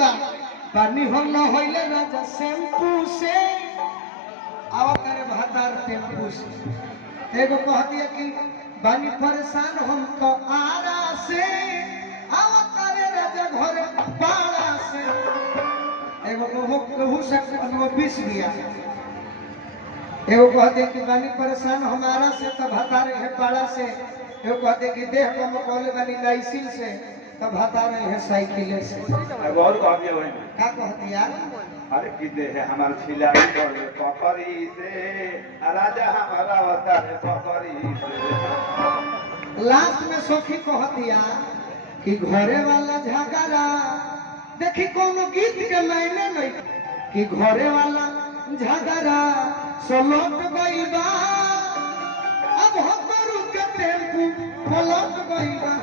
बा पानी हम न होइले राजा शैम्पू से आवा करे भातार टेम्पू से एगो कह दिया कि बानी परेशान हम तो आरा से आवा करे राजा घर पारा से एगो कहू सकते वो 20 दिया एगो कह दे कि बानी परेशान हमारा से तो भातार है पारा से एगो कह दे कि देह को मकोले बानी लाइसिल से तो भातार है साइकिल से बहुत कह दिया भाई का कह दिया अरे किदे है हमार छिलाई बोले पकड़ी से राजा हमारा होता है पकड़ी से लास्ट में सखी कह दिया कि घरे वाला झगड़ा देखी कोनो गीत के मैंने नहीं कि घरे वाला झगड़ा सलट गई बा अब हकरू के टेम्पू पलट गई बा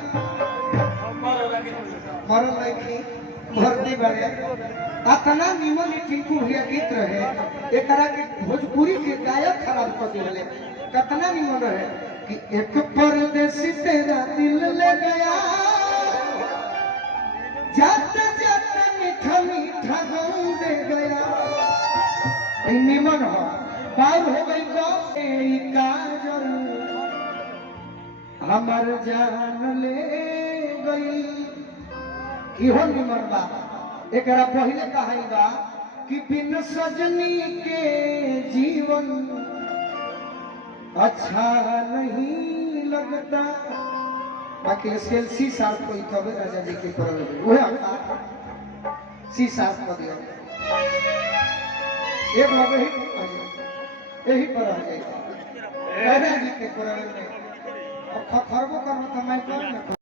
मरल लगी भर्ती बड़े अतना निमन टिंकू भैया गीत रहे एकरा के भोजपुरी के गायक खराब कर दिले कितना निमन रहे कि एक परदेसी तेरा दिल ले गया जाते जाते मीठा मीठा गम दे गया निमन हो पार हो गई काजल हमार जान ले गई इहो निमन बा एकरा पहले कहाई बा कि बिन सजनी के जीवन अच्छा नहीं लगता बाकी स्केल सी साफ कोई कबे राजा जी के कर वो सी साफ कर दिया एक लोग यही पर आ जाएगा राजा जी के कर में खरबो करना तो मैं कर